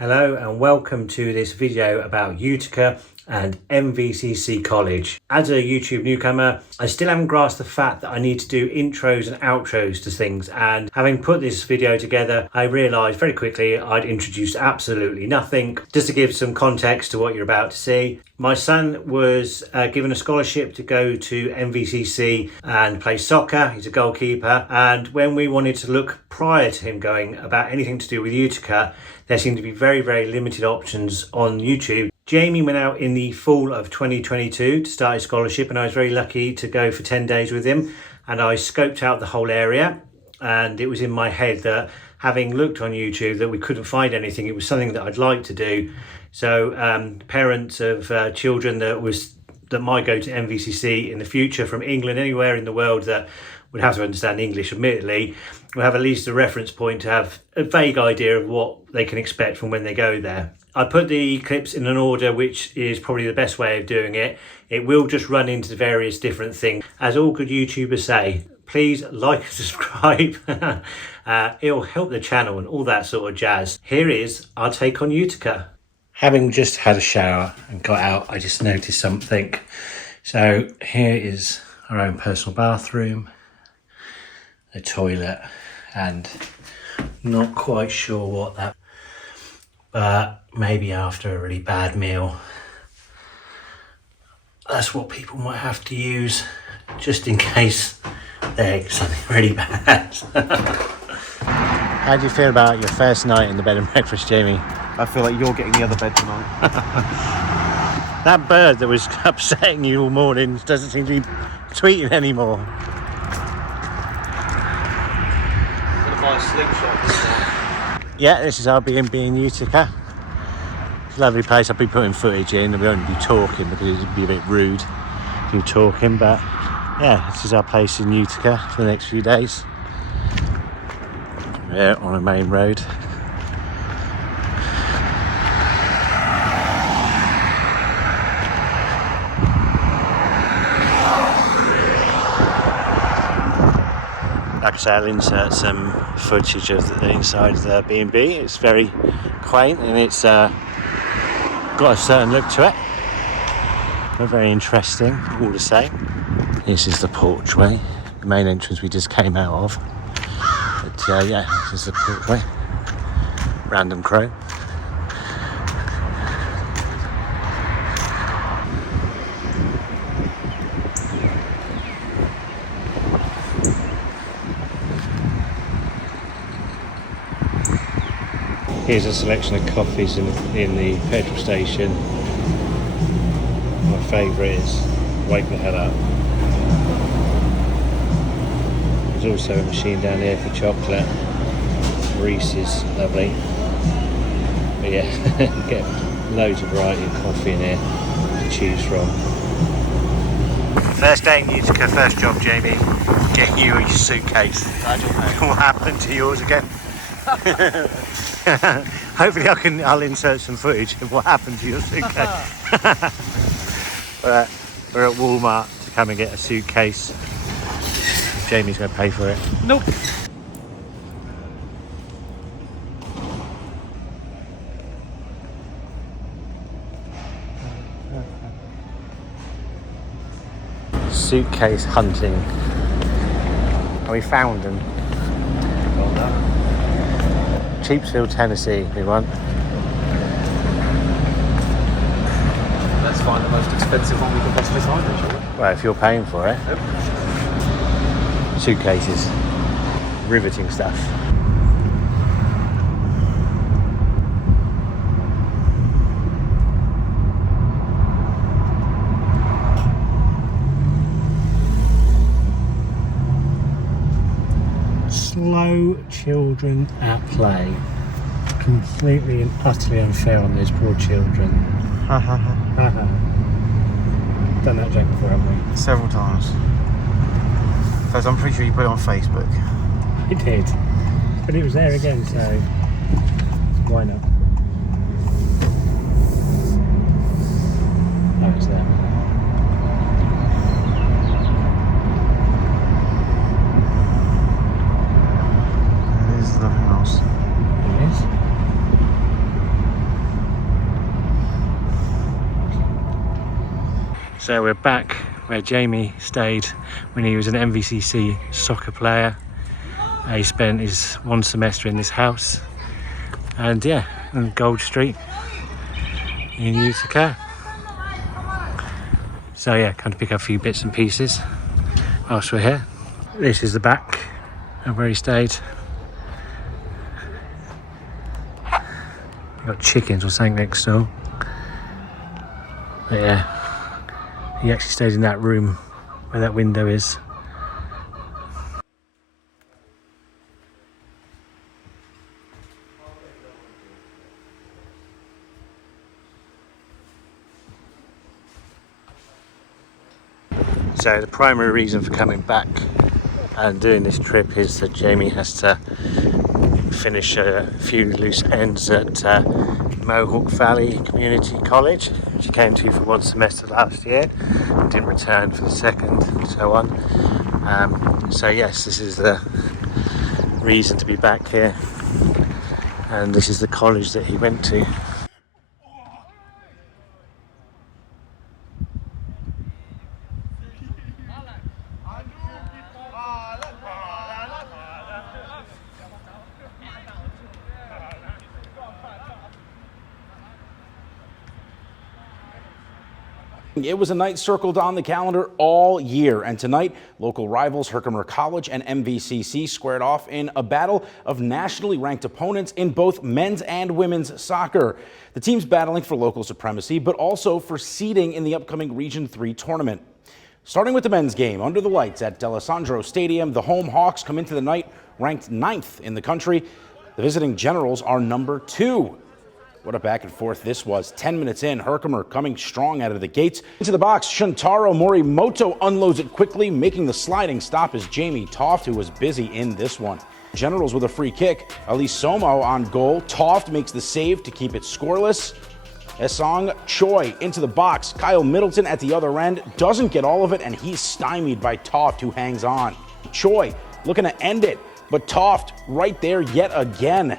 Hello and welcome to this video about Utica and MVCC College. As a YouTube newcomer, I still haven't grasped the fact that I need to do intros and outros to things, and having put this video together, I realised very quickly I'd introduced absolutely nothing. Just to give some context to what you're about to see, my son was given a scholarship to go to MVCC and play soccer. He's a goalkeeper, and when we wanted to look prior to him going about anything to do with Utica, there seemed to be very limited options on YouTube. Jamie went out in the fall of 2022 to start his scholarship, and I was very lucky to go for 10 days with him, and I scoped out the whole area, and it was in my head that having looked on YouTube that we couldn't find anything. It was something that I'd like to do. So parents of children that might go to MVCC in the future from England, anywhere in the world that would have to understand English, admittedly, will have at least a reference point to have a vague idea of what they can expect from when they go there. I put the clips in an order which is probably the best way of doing it. It will just run into various different things. As all good YouTubers say, please like and subscribe. It'll help the channel and all that sort of jazz. Here is our take on Utica. Having just had a shower and got out, I just noticed something. So here is our own personal bathroom, the toilet, and not quite sure what that, but maybe after a really bad meal, that's what people might have to use just in case they ate something really bad. How do you feel about your first night in the bed and breakfast, Jamie? I feel like you're getting the other bed tonight. That bird that was upsetting you all morning doesn't seem to be tweeting anymore. Yeah, this is our B&B in Utica. It's a lovely place. I'll be putting footage in. We won't be talking because it would be a bit rude to be talking, but yeah, this is our place in Utica for the next few days. We're on a main road. Like I say, I'll insert some footage of the inside of the B&B. It's very quaint and it's got a certain look to it, but very interesting all the same. This is the porchway, the main entrance we just came out of. But yeah, this is the porchway. Random crow. Here's a selection of coffees in the petrol station. My favourite is Wake the Hell Up. There's also a machine down here for chocolate. Reese's, lovely. But yeah, you get loads of variety of coffee in here to choose from. First day in Utica, first job, Jamie. Getting you a suitcase. I don't know what happened to yours again. Hopefully I'll insert some footage of what happened to your suitcase. We're at Walmart to come and get a suitcase. Jamie's going to pay for it. Nope. Suitcase hunting. And we found them. Well done. Cheapsville, Tennessee, we want. Let's find the most expensive one we can possibly find, actually. Well, if you're paying for it. Yep. Suitcases. Riveting stuff. Slow children at play. Completely and utterly unfair on those poor children. Done that joke before, haven't we? Several times. First, I'm pretty sure you put it on Facebook. I did. But it was there again, so why not? Oh, it's there. There's the house. It is. So we're back where Jamie stayed when he was an MVCC soccer player. He spent his one semester in this house, and yeah, on Gold Street in Utica. So yeah, kind of pick up a few bits and pieces whilst we're here. This is the back of where he stayed. Got chickens or something next door. But yeah, he actually stayed in that room where that window is. So the primary reason for coming back and doing this trip is that Jamie has to finish a few loose ends at Mohawk Valley Community College, which he came to for one semester last year and didn't return for the second, and so on. So yes, this is the reason to be back here, and this is the college that he went to. It was a night circled on the calendar all year, and tonight, local rivals Herkimer College and MVCC squared off in a battle of nationally ranked opponents in both men's and women's soccer. The teams battling for local supremacy, but also for seeding in the upcoming Region 3 tournament. Starting with the men's game, under the lights at D'Alessandro Stadium, the home Hawks come into the night ranked 9th in the country. The visiting Generals are number 2. What a back and forth this was. 10 minutes in, Herkimer coming strong out of the gates. Into the box, Shuntaro Morimoto unloads it quickly, making the sliding stop as Jamie Toft, who was busy in this one. Generals with a free kick. Alisomo on goal. Toft makes the save to keep it scoreless. Esong Choi into the box. Kyle Middleton at the other end doesn't get all of it, and he's stymied by Toft, who hangs on. Choi looking to end it. But Toft right there yet again.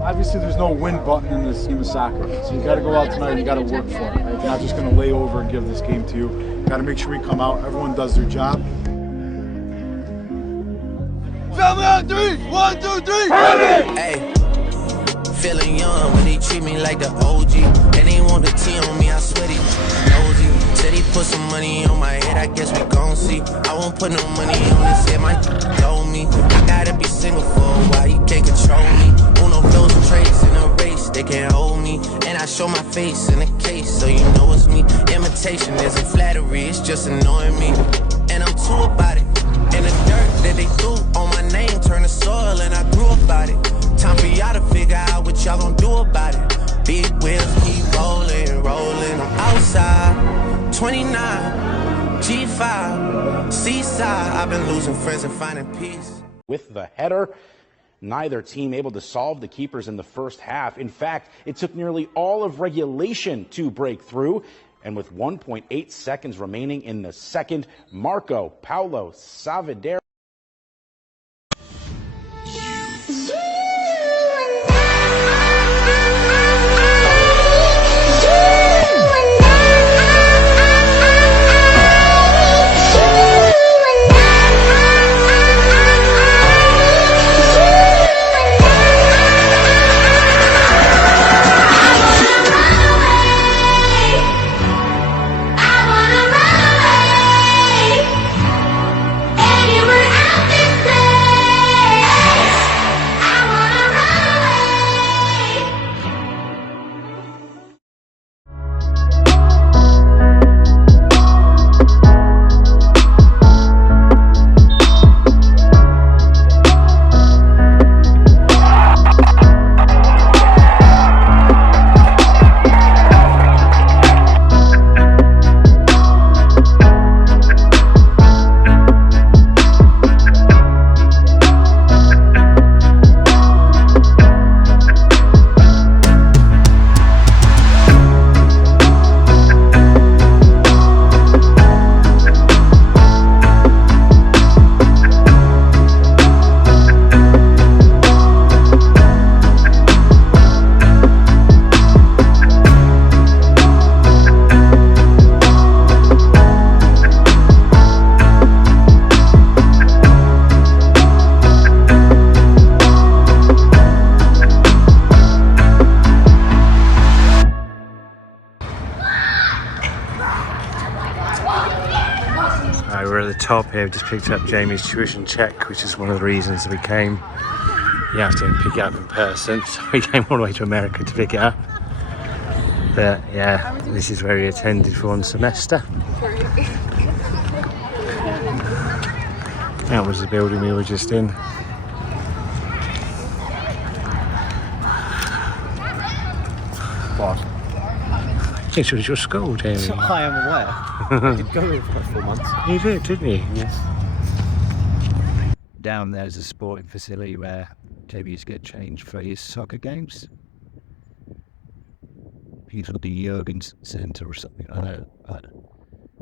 Obviously, there's no win button in this game of soccer, so you got to go out tonight and you got to work for it. Right? You're not just going to lay over and give this game to you. Got to make sure we come out. Everyone does their job. Family on 3, 1, 2, 3. Hey, feeling young when he treat me like the OG, and he want the T on me. I swear he nosy. Said he put some money on my head. I guess we gon' see. I won't put no money on his head. My told me I gotta be single for a while. You can't control me. Uno, those trade face in a case, so you know it's me. Imitation isn't flattery, it's just annoying me. And I'm too about it. And the dirt that they threw on my name turned to soil, and I grew about it. Time for y'all to figure out what y'all gon' do about it. Big wheels keep rolling, rolling. I'm outside, 29, G5, seaside. I've been losing friends and finding peace. With the header, neither team able to solve the keepers in the first half. In fact, it took nearly all of regulation to break through. And with 1.8 seconds remaining in the second, Marco Paulo Savidero. We're at the top here. We've just picked up Jamie's tuition check, which is one of the reasons we came. You have to pick it up in person, so we came all the way to America to pick it up. But yeah, this is where we attended for one semester. That was the building we were just in. What? This was your school, Jamie. I am aware. I did go here for 4 months. You did, didn't you? Yes. Down there's a sporting facility where Jamie used to get changed for his soccer games. He's at the Jurgens Centre or something. I don't know.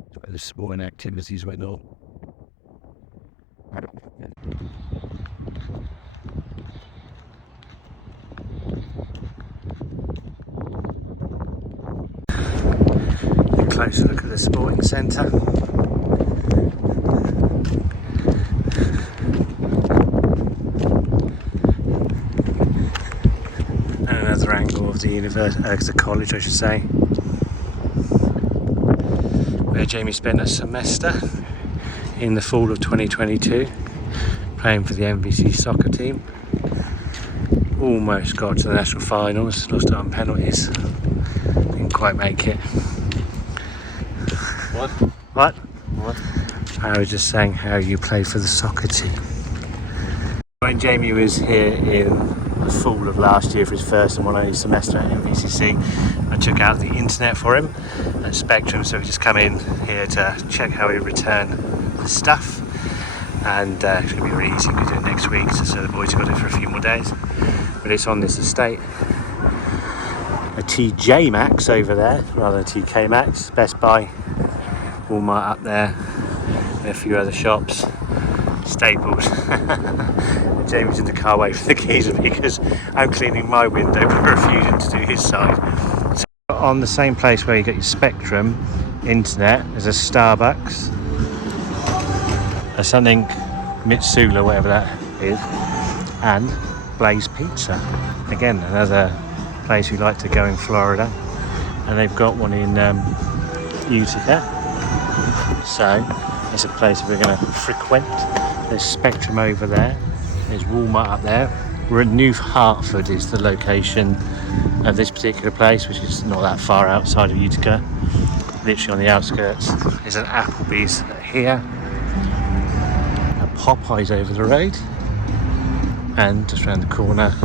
It's where the sporting activities went on. A closer look at the sporting centre. And another angle of the the college, I should say, where Jamie spent a semester in the fall of 2022 playing for the MVCC soccer team. Almost got to the national finals, lost it on penalties, didn't quite make it. What? What? What? I was just saying how you play for the soccer team. When Jamie was here in the fall of last year for his first and only semester at MVCC, I took out the internet for him at Spectrum, so we just come in here to check how we return the stuff. And it's going to be really easy, we do it next week, so the boys have got it for a few more days. But it's on this estate. A TJ Maxx over there, rather than TK Maxx, Best Buy, Walmart up there, and a few other shops, Staples. Jamie's in the car waiting for the keys because I'm cleaning my window but refusing to do his side. So on the same place where you get your Spectrum internet, there's a Starbucks, a something Mitsula, whatever that is, and Blaze Pizza. Again, another place we like to go in Florida, and they've got one in Utica, so it's a place we're going to frequent. There's Spectrum over there, there's Walmart up there, We're at New Hartford is the location of this particular place, which is not that far outside of Utica, literally on the outskirts. There's an Applebee's here, a Popeyes over the road, and just around the corner,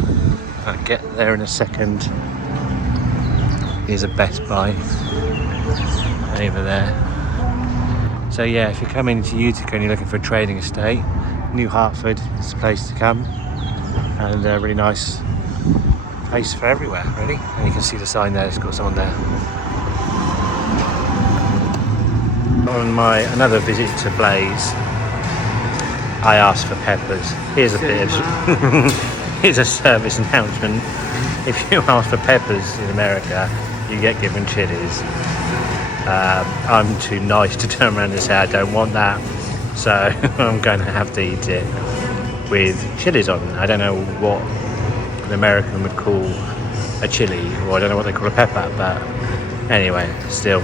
I'll get there in a second, is a Best Buy over there. So yeah, if you're coming to Utica and you're looking for a trading estate, New Hartford is the place to come, and a really nice place for everywhere really. And you can see the sign there, it's got someone there. On my another visit to Blaze, I asked for peppers. Here's a bit of here's a service announcement. If you ask for peppers in America, you get given chilies. I'm too nice to turn around and say I don't want that, so I'm going to have to eat it with chilies on. I don't know what an American would call a chili, or I don't know what they call a pepper, but anyway, still,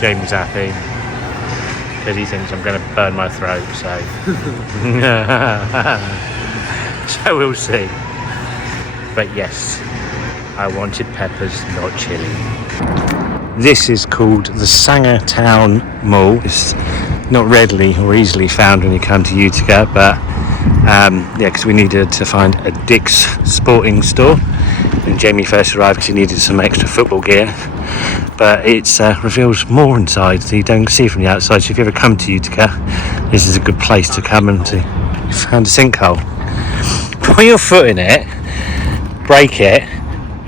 Jamie's happy because he thinks I'm going to burn my throat, so so we'll see. But yes, I wanted peppers, not chili. This is called the Sangertown Mall. It's not readily or easily found when you come to Utica, but yeah, because we needed to find a Dick's Sporting store. And Jamie first arrived because he needed some extra football gear. But it reveals more inside that you don't see from the outside. So if you ever come to Utica, this is a good place to come and see. You found a sinkhole. Put your foot in it, break it,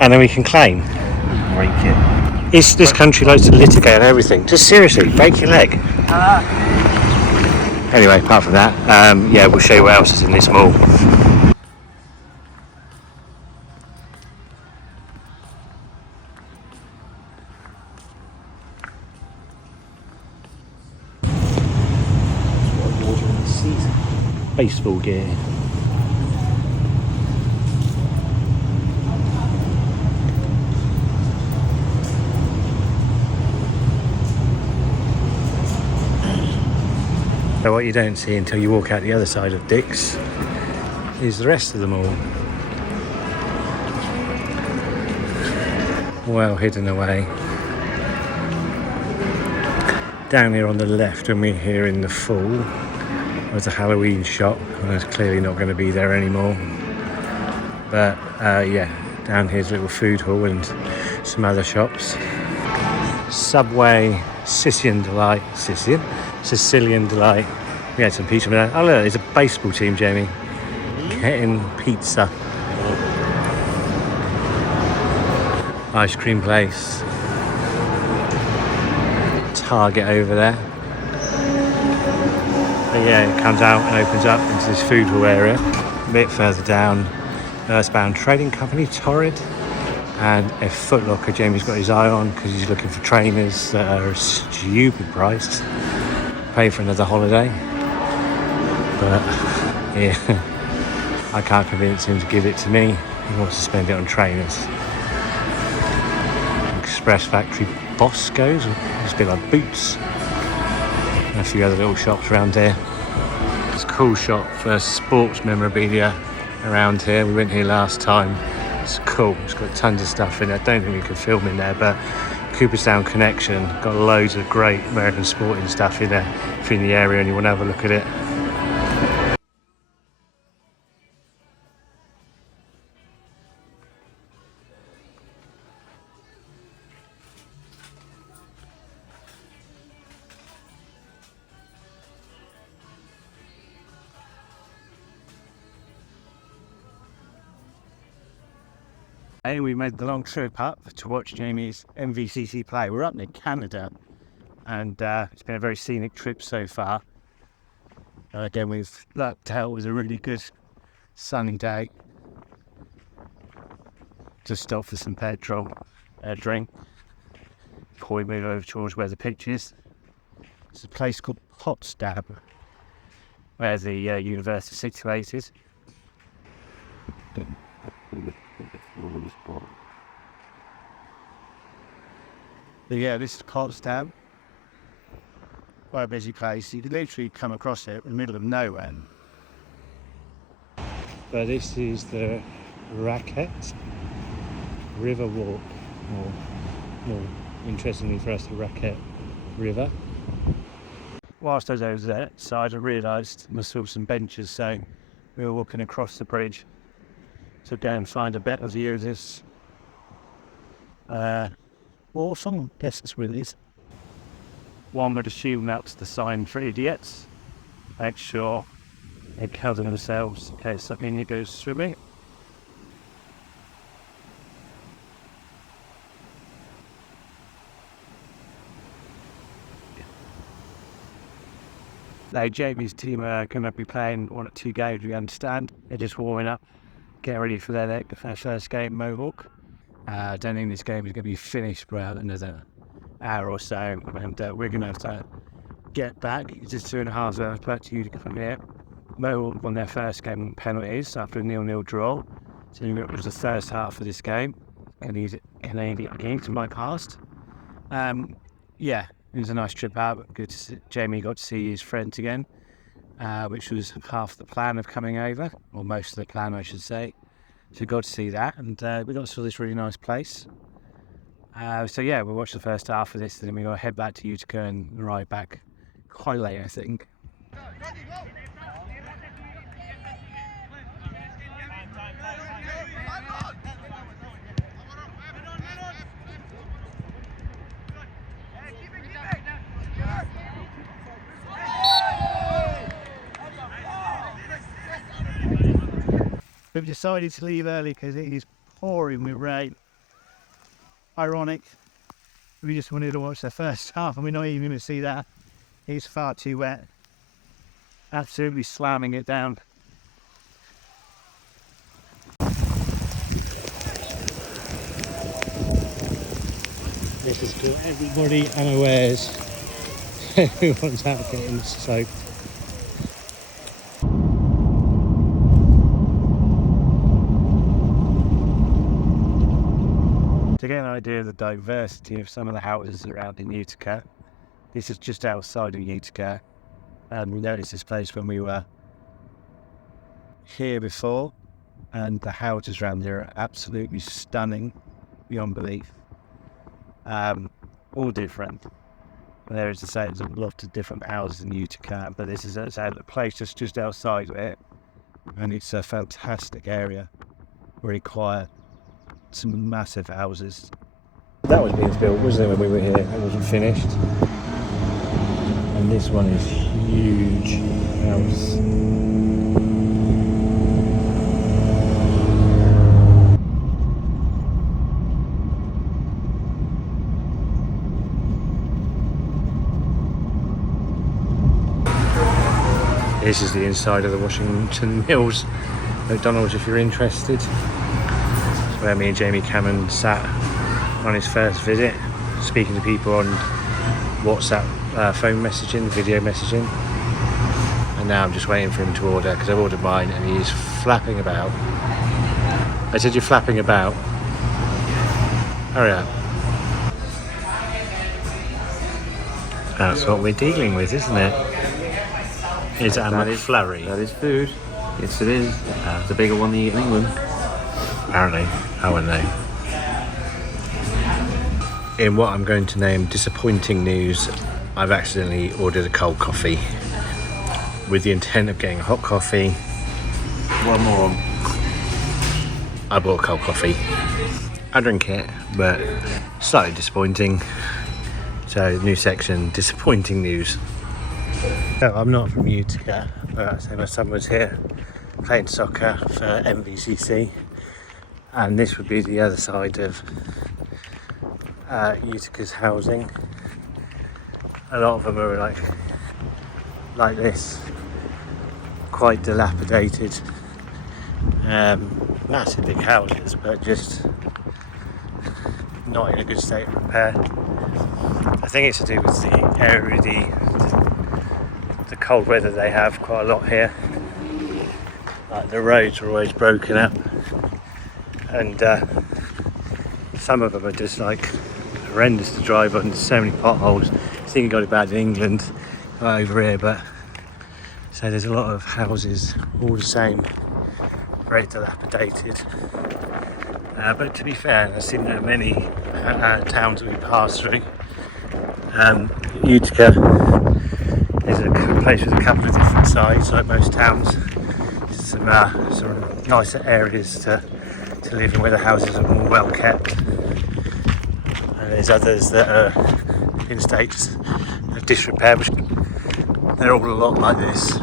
and then we can claim. Break it. This country likes to litigate on everything. Just seriously, break your leg. Anyway, apart from that, yeah, we'll show you what else is in this mall. Baseball gear. So what you don't see until you walk out the other side of Dick's is the rest of the mall. Well hidden away. Down here on the left, when we're here in the fall, there's a Halloween shop, and it's clearly not going to be there anymore. But yeah, down here's a little food hall and some other shops. Subway, Sicilian Delight. We had some pizza there. Oh look, there's a baseball team, Jamie. Getting pizza. Ice cream place. Target over there. But yeah, it comes out and opens up into this food hall area. A bit further down, Earthbound Trading Company, Torrid, and a Foot Locker Jamie's got his eye on because he's looking for trainers that are a stupid price. Pay for another holiday. But yeah, I can't convince him to give it to me. He wants to spend it on trainers. Express Factory Bosco's, it's a bit like Boots. And a few other little shops around here. It's a cool shop for sports memorabilia around here. We went here last time. It's cool. It's got tons of stuff in it. I don't think we could film in there, but Cooperstown Connection got loads of great American sporting stuff in there. If you're in the area and you want to have a look at it. And we made the long trip up to watch Jamie's MVCC play. We're up near Canada, and it's been a very scenic trip so far. Again, we've lucked out. It was a really good sunny day. Just stopped for some petrol, a drink, before we move over towards where the pitch is. It's a place called Potsdam, where the university is situated. But yeah, this is Potsdam. Quite a busy place. You could literally come across it in the middle of nowhere. But this is the Raquette River Walk, or more interestingly for us, the Raquette River. Whilst I was outside, I realised I saw some benches, so we were walking across the bridge to go and find a better view of this waterfall. I guess that's what it is. One would assume that's the sign for idiots. Make sure they cover themselves in case something goes swimming. Now Jamie's team are going to be playing 1 or 2 games, we understand. They're just warming up, getting ready for their first game, Mohawk. I don't think this game is going to be finished for another hour or so, and we're going to have to get back. It's just 2.5 hours back to Utica from here. Mohawk won their first game on penalties after a 0-0 draw. So it was the first half of this game, and he's against my past. Yeah, it was a nice trip out. Good to see, Jamie got to see his friends again, which was half the plan of coming over, or most of the plan, I should say. So we got to see that, and we got to see this really nice place. So yeah, we'll watch the first half of this, and then we're going to head back to Utica and ride back quite late, I think. We've decided to leave early because it is pouring with rain. Ironic. We just wanted to watch the first half and we're not even going to see that. It's far too wet. Absolutely slamming it down. This is to everybody unawares. Everyone's out getting soaked. To get an idea of the diversity of some of the houses around in Utica, this is just outside of Utica, and we noticed this place when we were here before, and the houses around here are absolutely stunning beyond belief. All different. There is to say there's a lot of different houses in Utica, but this is a place just outside of it, and it's a fantastic area, very quiet. Some massive houses. That was being built, wasn't it, when we were here? It wasn't finished. And this one is huge house. This is the inside of the Washington Mills McDonald's if you're interested. Where me and Jamie Cameron sat on his first visit, speaking to people on WhatsApp, phone messaging, video messaging. And now I'm just waiting for him to order, because I've ordered mine and he's flapping about. I said, you're flapping about? Hurry up. That's what we're dealing with, isn't it? Is it a McFlurry? That is food. Yes, it is. It's a bigger one than you get in England. Apparently, I wouldn't know. In what I'm going to name disappointing news, I've accidentally ordered a cold coffee with the intent of getting a hot coffee. One more. I bought a cold coffee. I drink it, but slightly disappointing. So, new section, disappointing news. No, I'm not from Utica, but so my son was here playing soccer for MVCC. And this would be the other side of Utica's housing. A lot of them are like this, quite dilapidated, massive big houses, but just not in a good state of repair. I think it's to do with the area, the cold weather they have quite a lot here. Like the roads are always broken up. And some of them are just like horrendous to drive on, so many potholes. I think it got it bad in England, over here, but so there's a lot of houses all the same very dilapidated. But to be fair, I've seen there are many towns that we pass through. Utica is a place with a couple of different sides, like most towns. Some nicer areas to live in where the houses are more well kept. And there's others that are in states of disrepair, which they're all a lot like this.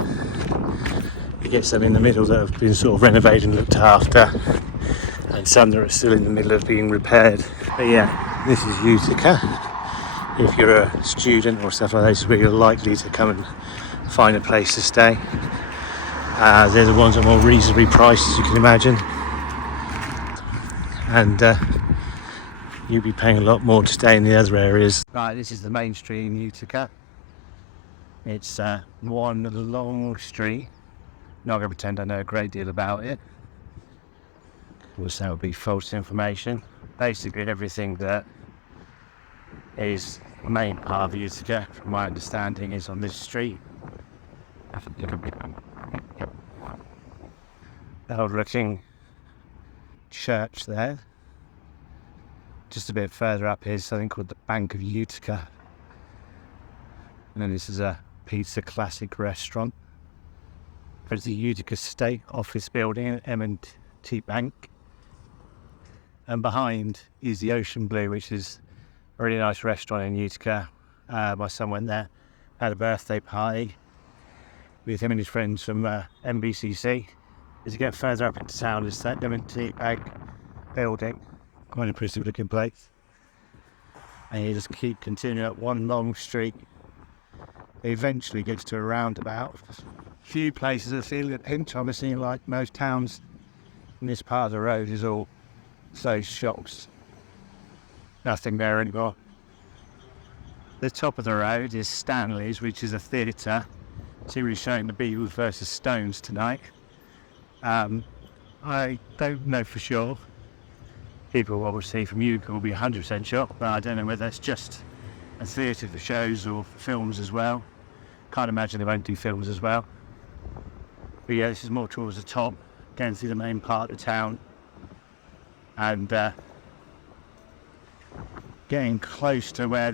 You get some in the middle that have been sort of renovated and looked after, and some that are still in the middle of being repaired. But yeah, this is Utica. If you're a student or stuff like that, this is where you're likely to come and find a place to stay. They're the ones that are more reasonably priced, as you can imagine. And you'll be paying a lot more to stay in the other areas. Right, this is the main street in Utica. It's one long street. Not going to pretend I know a great deal about it. Of course, that would be false information. Basically, everything that is the main part of Utica, from my understanding, is on this street. Old-looking church there. Just a bit further up here is something called the Bank of Utica. And then this is a pizza classic restaurant. There's the Utica State Office Building, M&T Bank. And behind is the Ocean Blue, which is a really nice restaurant in Utica. My son went there, had a birthday party with him and his friends from MVCC. As you get further up into town, there's that M&T Bank building. Quite an impressive looking place. And you just keep continuing up one long street. It eventually gets to a roundabout. Few places are feeling a pinch. Obviously, like most towns, in this part of the road is all closed shops. Nothing there anymore. The top of the road is Stanley's, which is a theatre. Series showing the Beatles versus Stones tonight. I don't know for sure. People obviously from Utica will be 100% sure, but I don't know whether it's just a theatre for shows or for films as well. Can't imagine they won't do films as well. But yeah, this is more towards the top, going through the main part of the town, and getting close to where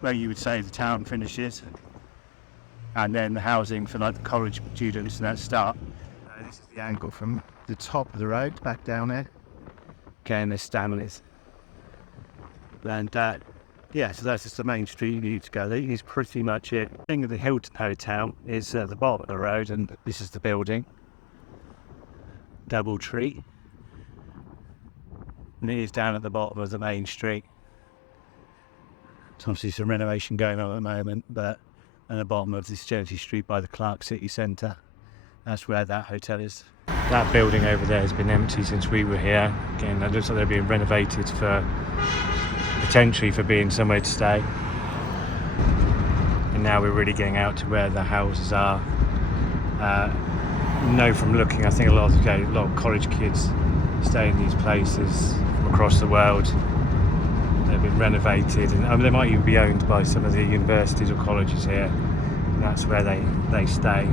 where you would say the town finishes, and then the housing for like the college students and that start. This is the angle from the top of the road back down there. Okay, and there's Stanley's. And yeah, so that's just the main street you need to go. That is pretty much it. The thing of the Hilton Hotel is the bottom of the road, and this is the building. Doubletree. And it is down at the bottom of the main street. There's obviously some renovation going on at the moment, but at the bottom of this Jersey Street by the Clark City Centre, that's where that hotel is. That building over there has been empty since we were here. Again, it looks like they're being renovated for potentially for being somewhere to stay. And now we're really getting out to where the houses are. Know from looking, I think a lot of college kids stay in these places from across the world. They've been renovated, and they might even be owned by some of the universities or colleges here, and that's where they stay.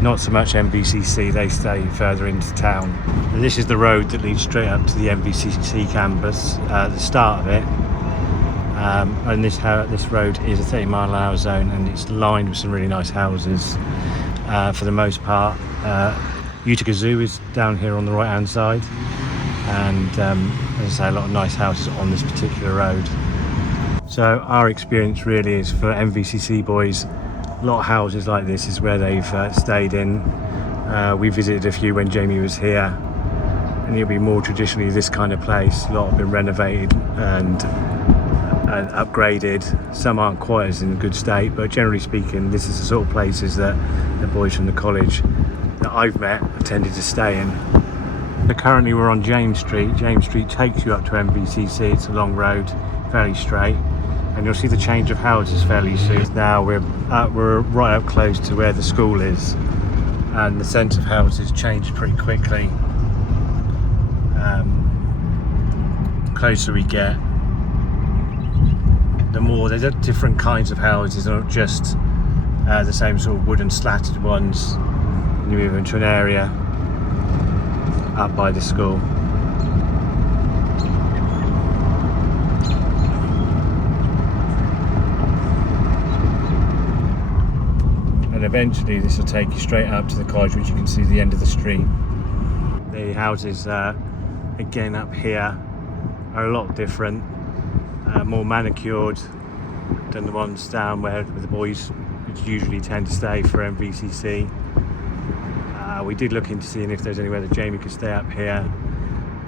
Not so much MVCC, they stay further into town. And this is the road that leads straight up to the MVCC campus, the start of it. And this road is a 30-mile-an-hour zone, and it's lined with some really nice houses for the most part. Utica Zoo is down here on the right-hand side, and as I say, a lot of nice houses on this particular road. So our experience really is for MVCC boys. A lot of houses like this is where they've stayed in. We visited a few when Jamie was here, and it'll be more traditionally this kind of place. A lot have been renovated and upgraded. Some aren't quite as in good state, but generally speaking, this is the sort of places that the boys from the college that I've met have tended to stay in. So currently we're on James Street. James Street takes you up to MVCC. It's a long road, fairly straight. And you'll see the change of houses fairly soon. Now we're right up close to where the school is, and the sense of houses changed pretty quickly. Closer we get, the more there's different kinds of houses, not just the same sort of wooden slatted ones. You move into an area up by the school. And eventually this will take you straight up to the college, which you can see the end of the street. The houses again up here are a lot different, more manicured than the ones down where the boys usually tend to stay for MVCC. We did look into seeing if there's anywhere that Jamie could stay up here,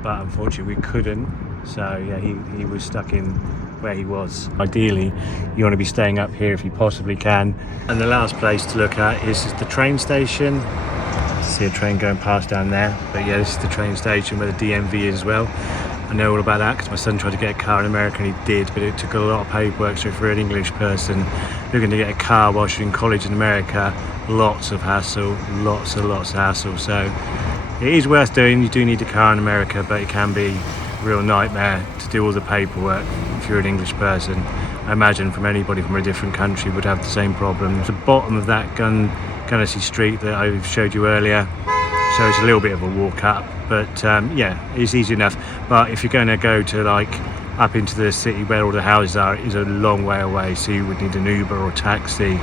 but unfortunately we couldn't. So yeah, he was stuck in where he was. Ideally, you want to be staying up here if you possibly can. And the last place to look at is the train station. See a train going past down there, but yeah, this is the train station where the DMV is as well. I know all about that because my son tried to get a car in America and he did, but it took a lot of paperwork. So if you're an English person looking to get a car whilst you're in college in America, lots of hassle, lots of hassle. So it is worth doing. You do need a car in America, but it can be a real nightmare to do all the paperwork if you're an English person. I imagine from anybody from a different country would have the same problem. The bottom of that Gunnersey Street that I showed you earlier, so it's a little bit of a walk up, but yeah, it's easy enough. But if you're going to go to like up into the city where all the houses are, it is a long way away, so you would need an Uber or taxi,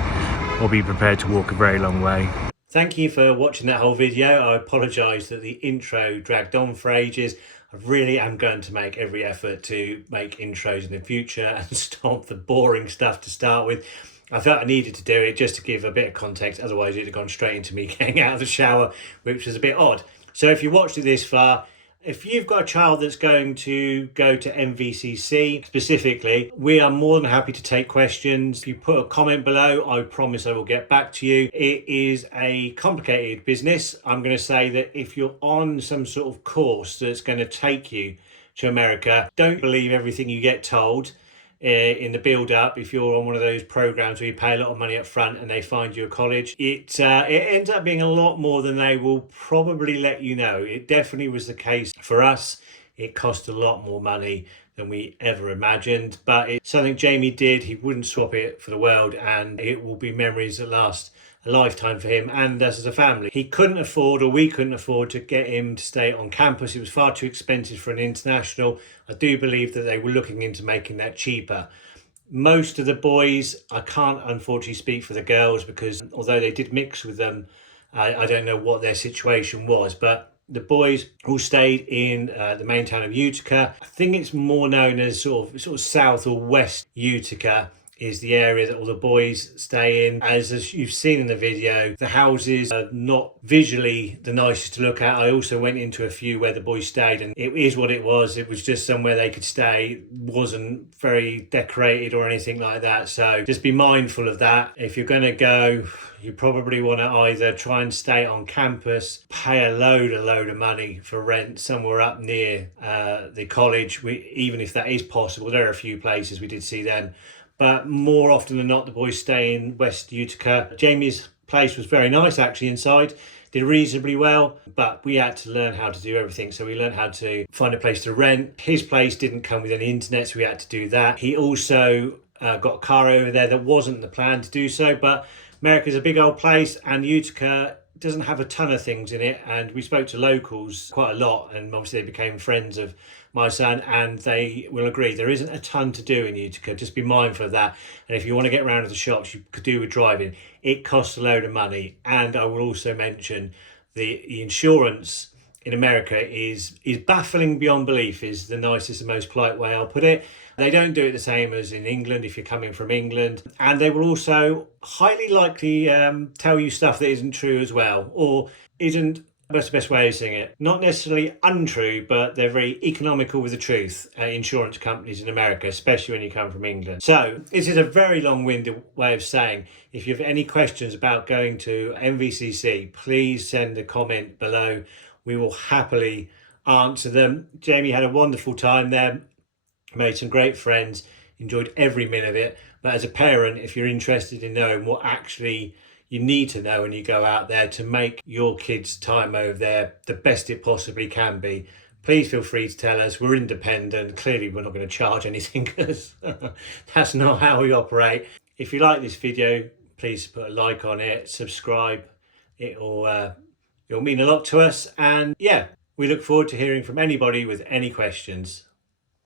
or be prepared to walk a very long way. Thank you for watching that whole video. I apologise that the intro dragged on for ages. I really am going to make every effort to make intros in the future and stop the boring stuff to start with. I felt I needed to do it just to give a bit of context, otherwise it'd have gone straight into me getting out of the shower, which was a bit odd. So if you watched it this far, if you've got a child that's going to go to MVCC specifically, we are more than happy to take questions. If you put a comment below, I promise I will get back to you. It is a complicated business. I'm going to say that if you're on some sort of course that's going to take you to America, don't believe everything you get told in the build up. If you're on one of those programs where you pay a lot of money up front and they find you a college, it ends up being a lot more than they will probably let you know. It definitely was the case for us. It cost a lot more money than we ever imagined, but it's something Jamie did. He wouldn't swap it for the world, and it will be memories that last a lifetime for him and us as a family. He couldn't afford, or we couldn't afford, to get him to stay on campus. It was far too expensive for an international. I do believe that they were looking into making that cheaper. Most of the boys, I can't unfortunately speak for the girls, because although they did mix with them, I don't know what their situation was, but the boys all stayed in the main town of Utica. I think it's more known as sort of south or west Utica is the area that all the boys stay in. As you've seen in the video, the houses are not visually the nicest to look at. I also went into a few where the boys stayed, and it is what it was. It was just somewhere they could stay. It wasn't very decorated or anything like that. So just be mindful of that. If you're going to go, you probably want to either try and stay on campus, pay a load of money for rent somewhere up near the college. Even if that is possible, there are a few places we did see them. But more often than not, the boys stay in West Utica. Jamie's place was very nice actually inside, did reasonably well, but we had to learn how to do everything. So we learned how to find a place to rent. His place didn't come with any internet, so we had to do that. He also got a car over there. That wasn't the plan to do so, but America's a big old place, and Utica doesn't have a ton of things in it, and we spoke to locals quite a lot, and obviously they became friends of my son, and they will agree there isn't a ton to do in Utica. Just be mindful of that. And if you want to get around to the shops, you could do with driving. It costs a load of money. And I will also mention the insurance in America is baffling beyond belief, is the nicest and most polite way I'll put it. They don't do it the same as in England if you're coming from England, and they will also highly likely tell you stuff that isn't true as well, or isn't. That's the best way of saying it. Not necessarily untrue, but they're very economical with the truth, insurance companies in America, especially when you come from England. So this is a very long-winded way of saying, if you have any questions about going to MVCC, please send a comment below. We will happily answer them. Jamie had a wonderful time there, made some great friends, enjoyed every minute of it. But as a parent, if you're interested in knowing what actually you need to know when you go out there to make your kids' time over there the best it possibly can be, please feel free to tell us. We're independent. Clearly, we're not going to charge anything, because that's not how we operate. If you like this video, please put a like on it, subscribe. It'll mean a lot to us. And yeah, We look forward to hearing from anybody with any questions.